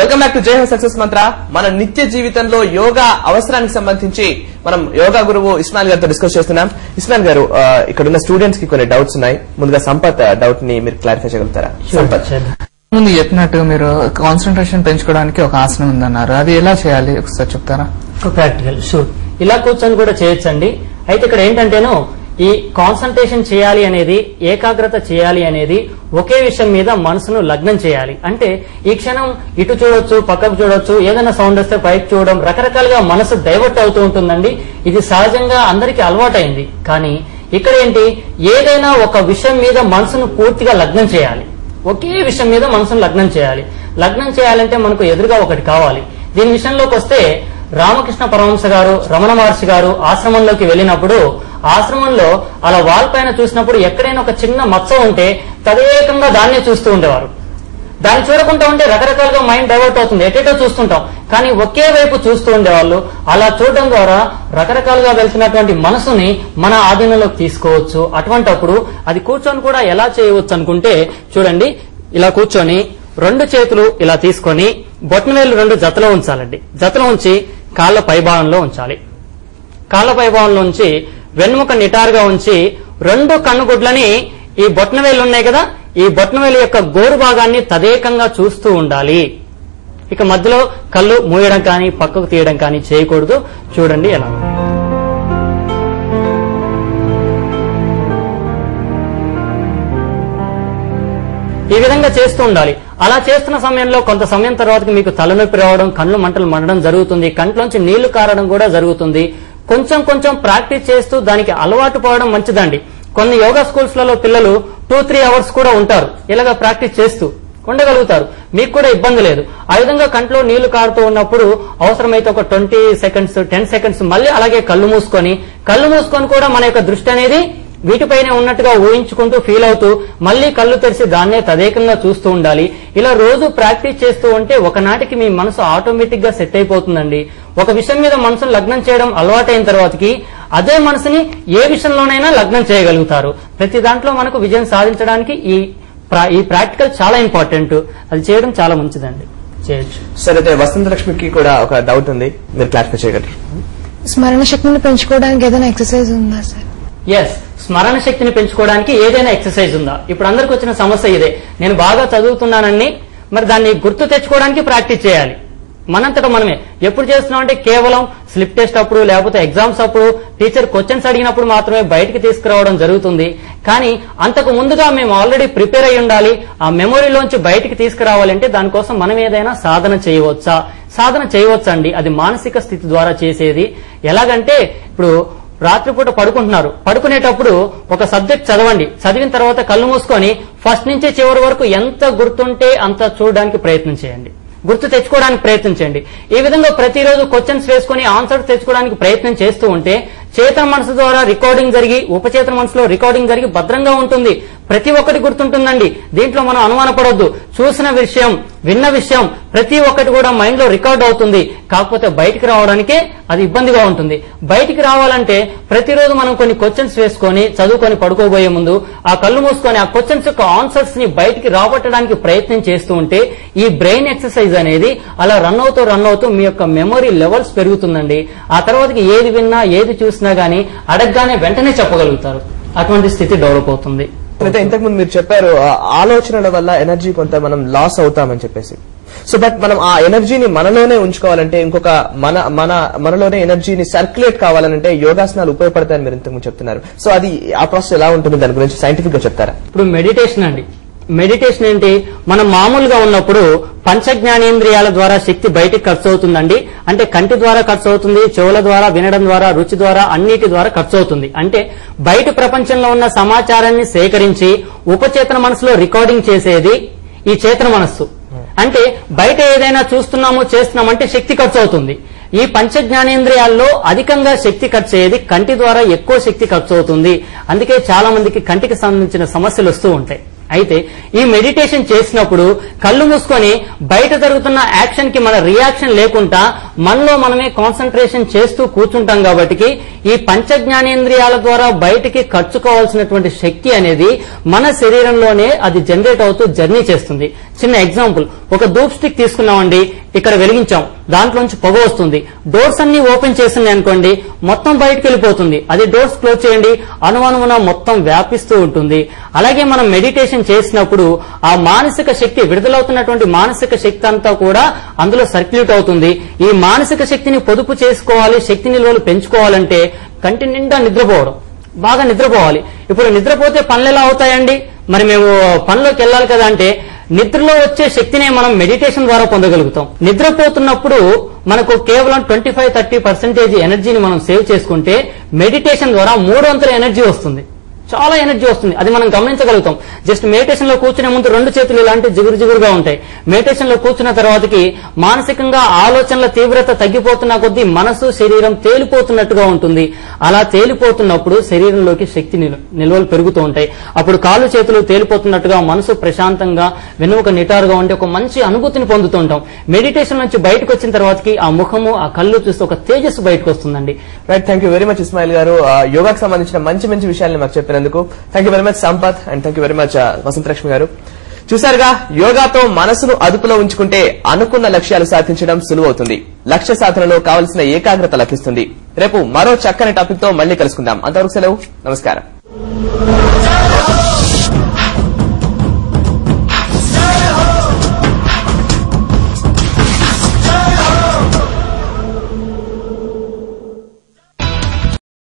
Welcome back to జై హో success మంత్ర. మన నిత్య జీవితంలో యోగా అవసరానికి సంబంధించి మనం యోగా గురువు ఇస్మాయిల్ గారితో డిస్కస్ చేస్తున్నాం. ఇస్మాయిల్ గారు, ఇక్కడ ఉన్న స్టూడెంట్స్ కి కొన్ని డౌట్స్ ఉన్నాయి. ముందుగా సంపత్ డౌట్ ని మీరు క్లారిఫై చేయగలుగుతారా? సంపత్, ముందు చెప్పినట్టు మీరు కాన్సన్ట్రేషన్ పెంచుకోవడానికి ఒక ఆసనం ఉందన్నారు, అది ఎలా చేయాలి ఒకసారి చెప్తారా? ప్రాక్టికల్ షూర్ ఇలా కూర్చొని కూడా చేయొచ్చండి. అయితే ఇక్కడ ఏంటంటేను ఈ కాన్సన్ట్రేషన్ చేయాలి అనేది, ఏకాగ్రత చేయాలి అనేది ఒకే విషయం మీద మనసును లగ్నం చేయాలి. అంటే ఈ క్షణం ఇటు చూడొచ్చు, పక్కకు చూడొచ్చు, ఏదైనా సౌండ్ వస్తే పైకి చూడడం, రకరకాలుగా మనసు డైవర్ట్ అవుతూ ఉంటుందండి. ఇది సహజంగా అందరికీ అలవాటైంది. కానీ ఇక్కడ ఏంటి, ఏదైనా ఒక విషయం మీద మనసును పూర్తిగా లగ్నం చేయాలి. ఒకే విషయం మీద మనసును లగ్నం చేయాలి. లగ్నం చేయాలంటే మనకు ఎదురుగా ఒకటి కావాలి. దీని విషయంలోకి వస్తే రామకృష్ణ పరమహంస గారు, రమణ మహర్షి గారు ఆశ్రమంలోకి వెళ్ళినప్పుడు ఆశ్రమంలో అలా వాల్ పైన చూసినప్పుడు ఎక్కడైనా ఒక చిన్న మచ్చ ఉంటే తదేకంగా దాన్నే చూస్తూ ఉండేవారు. దాన్ని చూడకుండా ఉంటే రకరకాలుగా మైండ్ డైవర్ట్ అవుతుంది, ఎటేటో చూస్తుంటాం. కానీ ఒకే వైపు చూస్తూ ఉండేవాళ్ళు. అలా చూడడం ద్వారా రకరకాలుగా వెళ్తున్నటువంటి మనసుని మన ఆధీనంలోకి తీసుకోవచ్చు. అటువంటప్పుడు అది కూర్చొని కూడా ఎలా చేయవచ్చు అనుకుంటే, చూడండి, ఇలా కూర్చొని 2 చేతులు ఇలా తీసుకొని బొట్టనవేలు 2 జతలో ఉంచాలండి. జతలో ఉంచి కాళ్ళ పైభాగంలో ఉంచాలి. కాళ్ళ పైభాగంలో ఉంచి వెన్నుముక నిటారుగా ఉంచి 2 కన్నుగుడ్లని ఈ బొట్టనవేలు ఉన్నాయి కదా, ఈ బొట్టనవేలు యొక్క గోరు భాగాన్ని తదేకంగా చూస్తూ ఉండాలి. ఇక మధ్యలో కళ్ళు మూయడం కానీ పక్కకు తీయడం కానీ చేయకూడదు. చూడండి ఎలా. ఈ విధంగా చేస్తూ ఉండాలి. అలా చేస్తున్న సమయంలో కొంత సమయం తర్వాత మీకు తలనొప్పి రావడం, కళ్ళు మంటలు మండడం జరుగుతుంది. కంట్లోంచి నీళ్లు కారడం కూడా జరుగుతుంది. కొంచెం కొంచెం ప్రాక్టీస్ చేస్తూ దానికి అలవాటు పడడం మంచిదండి. కొన్ని యోగా స్కూల్స్ లలో పిల్లలు 2-3 అవర్స్ కూడా ఉంటారు. ఇలాగా ప్రాక్టీస్ చేస్తూ ఉండగలుగుతారు. మీకు కూడా ఇబ్బంది లేదు. ఆ విధంగా కంట్లో నీళ్లు కారుతూ ఉన్నప్పుడు అవసరమైతే ఒక 20 సెకండ్స్ 10 సెకండ్స్ మళ్ళీ అలాగే కళ్ళు మూసుకొని కూడా మన యొక్క దృష్టి అనేది వీటిపైనే ఉన్నట్టుగా ఊహించుకుంటూ ఫీల్ అవుతూ మళ్ళీ కళ్ళు తెరిచి దాన్నే తదేకంగా చూస్తూ ఉండాలి. ఇలా రోజు ప్రాక్టీస్ చేస్తూ ఉంటే ఒకనాటికి మీ మనసు ఆటోమేటిక్ గా సెట్ అయిపోతుందండి. ఒక విషయం మీద మనసును లగ్నం చేయడం అలవాటైన తర్వాతకి అదే మనసుని ఏ విషయంలోనైనా లగ్నం చేయగలుగుతారు. ప్రతి దాంట్లో మనకు విజయం సాధించడానికి ఈ ప్రాక్టికల్ చాలా ఇంపార్టెంట్. అది చేయడం చాలా మంచిదండి, చేయొచ్చు. సరే, అయితే వసంతలక్ష్మికి కూడా ఒక డౌట్ ఉంది, మీరు క్లారిఫై చేయగలరు? స్మరణ శక్తిని పెంచుకోవడానికి ఏదైనా ఎక్సర్సైజ్ ఉందా సార్? ఎస్, స్మరణ శక్తిని పెంచుకోవడానికి ఏదైనా ఎక్సర్సైజ్ ఉందా? ఇప్పుడు అందరికి వచ్చిన సమస్య ఇదే. నేను బాగా చదువుతున్నానని మరి దాన్ని గుర్తు తెచ్చుకోవడానికి ప్రాక్టీస్ చేయాలి. మనంతటా మనమే ఎప్పుడు చేస్తున్నాం అంటే కేవలం స్లిప్ టెస్ట్ అప్పుడు, లేకపోతే ఎగ్జామ్స్ అప్పుడు, టీచర్ క్వశ్చన్స్ అడిగినప్పుడు మాత్రమే బయటికి తీసుకురావడం జరుగుతుంది. కానీ అంతకు ముందుగా మేము ఆల్రెడీ ప్రిపేర్ అయి ఉండాలి. ఆ మెమొరీలోంచి బయటికి తీసుకురావాలంటే దానికోసం మనం ఏదైనా సాధన చేయవచ్చా? సాధన చేయవచ్చండి. అది మానసిక స్థితి ద్వారా చేసేది. ఎలాగంటే ఇప్పుడు రాత్రిపూట పడుకుంటున్నారు, పడుకునేటప్పుడు ఒక సబ్జెక్ట్ చదవండి. చదివిన తర్వాత కళ్ళు మూసుకొని ఫస్ట్ నుంచి చివరి వరకు ఎంత గుర్తుంటే అంత చూడడానికి ప్రయత్నం చేయండి, గుర్తు తెచ్చుకోవడానికి ప్రయత్నం చేయండి. ఈ విధంగా ప్రతిరోజు క్వశ్చన్స్ వేసుకుని ఆన్సర్స్ తెచ్చుకోవడానికి ప్రయత్నం చేస్తూ ఉంటే చేతన మనసు ద్వారా రికార్డింగ్ జరిగి ఉపచేతన మనసులో రికార్డింగ్ జరిగి భద్రంగా ఉంటుంది. ప్రతి ఒక్కటి గుర్తుంటుందండి. దీంట్లో మనం అనుమానపడొద్దు. చూసిన విషయం, విన్న విషయం ప్రతి ఒక్కటి కూడా మైండ్ లో రికార్డ్ అవుతుంది. కాకపోతే బయటికి రావడానికే అది ఇబ్బందిగా ఉంటుంది. బయటికి రావాలంటే ప్రతిరోజు మనం కొన్ని క్వశ్చన్స్ వేసుకొని చదువుకొని పడుకోబోయే ముందు ఆ కళ్ళు మూసుకొని ఆ క్వశ్చన్స్ యొక్క ఆన్సర్స్ ని బయటికి రాబట్టడానికి ప్రయత్నం చేస్తూ ఉంటే ఈ బ్రెయిన్ ఎక్సర్సైజ్ అనేది అలా రన్ అవుతూ మీ యొక్క మెమొరీ లెవెల్స్ పెరుగుతుందండి. ఆ తర్వాతకి ఏది విన్నా ఏది చూసినా గానీ అడగగానే వెంటనే చెప్పగలుగుతారు. అటువంటి స్థితి డెవలప్ అవుతుంది. అయితే ఇంతకుముందు మీరు చెప్పారు ఆలోచనల వల్ల ఎనర్జీ కొంత మనం లాస్ అవుతామని చెప్పేసి. సో బట్ మనం ఆ ఎనర్జీని మనలోనే ఉంచుకోవాలంటే, ఇంకొక మనలోనే ఎనర్జీని సర్క్యులేట్ కావాలంటే యోగాసనాలు ఉపయోగపడతాయని మీరు ఇంతకుముందు చెప్తున్నారు. సో అది ఆ ప్రాసెస్ ఎలా ఉంటుంది, దాని గురించి సైంటిఫిక్ గా చెప్తారా? ఇప్పుడు మెడిటేషన్ అండి. మెడిటేషన్ ఏంటి, మనం మామూలుగా ఉన్నప్పుడు పంచ జ్ఞానేంద్రియాల ద్వారా శక్తి బయటికి ఖర్చు అవుతుందండి. అంటే కంటి ద్వారా ఖర్చు అవుతుంది, చెవుల ద్వారా వినడం ద్వారా, రుచి ద్వారా, అన్నిటి ద్వారా ఖర్చు అవుతుంది. అంటే బయట ప్రపంచంలో ఉన్న సమాచారాన్ని సేకరించి ఉపచేతన మనసులో రికార్డింగ్ చేసేది ఈ చేతన మనస్సు. అంటే బయట ఏదైనా చూస్తున్నామో చేస్తున్నామంటే శక్తి ఖర్చు అవుతుంది. ఈ పంచ జ్ఞానేంద్రియాల్లో అధికంగా శక్తి ఖర్చు అయ్యేది కంటి ద్వారా ఎక్కువ శక్తి ఖర్చు అవుతుంది. అందుకే చాలా మందికి కంటికి సంబంధించిన సమస్యలు వస్తూ ఉంటాయి. అయితే ఈ మెడిటేషన్ చేసినప్పుడు కళ్ళు మూసుకొని బయట జరుగుతున్న యాక్షన్ కి మన రియాక్షన్ లేకుండా మనలో మనమే కాన్సన్ట్రేషన్ చేస్తూ కూర్చుంటాం కాబట్టి ఈ పంచ జ్ఞానేంద్రియాల ద్వారా బయటికి ఖర్చుకోవాల్సినటువంటి శక్తి అనేది మన శరీరంలోనే అది జనరేట్ అవుతూ జర్నీ చేస్తుంది. చిన్న ఎగ్జాంపుల్, ఒక ధూప్ స్టిక్ తీసుకున్నామండి, ఇక్కడ వెలిగించాం, దాంట్లోంచి పొగ వస్తుంది, డోర్స్ అన్ని ఓపెన్ చేసింది అనుకోండి, మొత్తం బయటకు వెళ్ళిపోతుంది. అది డోర్స్ క్లోజ్ చేయండి, అణువణువున మొత్తం వ్యాపిస్తూ ఉంటుంది. అలాగే మనం మెడిటేషన్ చేసినప్పుడు ఆ మానసిక శక్తి, విడుదలవుతున్నటువంటి మానసిక శక్తి అంతా కూడా అందులో సర్క్యులేట్ అవుతుంది. ఈ మానసిక శక్తిని పొదుపు చేసుకోవాలి, శక్తి నిల్వలు పెంచుకోవాలంటే కంటి నిండా నిద్రపోవడం, బాగా నిద్రపోవాలి. ఇప్పుడు నిద్రపోతే పనులు ఎలా అవుతాయండి? మరి మేము పనిలోకి వెళ్ళాలి కదా అంటే నిద్రలో వచ్చే శక్తినే మనం మెడిటేషన్ ద్వారా పొందగలుగుతాం. నిద్రపోతున్నప్పుడు మనకు కేవలం 25-30% ఎనర్జీని మనం సేవ్ చేసుకుంటే మెడిటేషన్ ద్వారా 3 ఎనర్జీ వస్తుంది, చాలా ఎనర్జీ వస్తుంది. అది మనం గమనించగలుగుతాం. జస్ట్ మెడిటేషన్ లో కూర్చునే ముందు 2 చేతులు ఇలాంటి జిగురుగా ఉంటాయి. మెడిటేషన్ లో కూర్చున్న తర్వాతకి మానసికంగా ఆలోచనల తీవ్రత తగ్గిపోతున్న కొద్దీ మనసు శరీరం తేలిపోతున్నట్టుగా ఉంటుంది. అలా తేలిపోతున్నప్పుడు శరీరంలోకి శక్తి నిల్వలు పెరుగుతూ ఉంటాయి. అప్పుడు కాళ్ళు చేతులు తేలిపోతున్నట్టుగా, మనసు ప్రశాంతంగా, వెనుక నిటారుగా ఉంటే ఒక మంచి అనుభూతిని పొందుతూ ఉంటాం. మెడిటేషన్ నుంచి బయటకు వచ్చిన తర్వాతకి ఆ ముఖము, ఆ కళ్ళు చూస్తే ఒక తేజస్సు బయటకు వస్తుందండి. Right, thank you very much Ismail గారు. యోగాకు సంబంధించిన మంచి విషయాలను మాకు చెప్పినందుకు thank you very much Sampath, and thank you very much Vasanthalakshmi గారు. చూశారుగా, యోగాతో మనసును అదుపులో ఉంచుకుంటే అనుకున్న లక్ష్యాలు సాధించడం సులువవుతుంది. లక్ష్య సాధనలో కావలసిన ఏకాగ్రత లభిస్తుంది. రేపు మరో చక్కని టాపిక్ తో మళ్లీ కలుసుకుందాం. అంతవరకు సెలవు, నమస్కారం.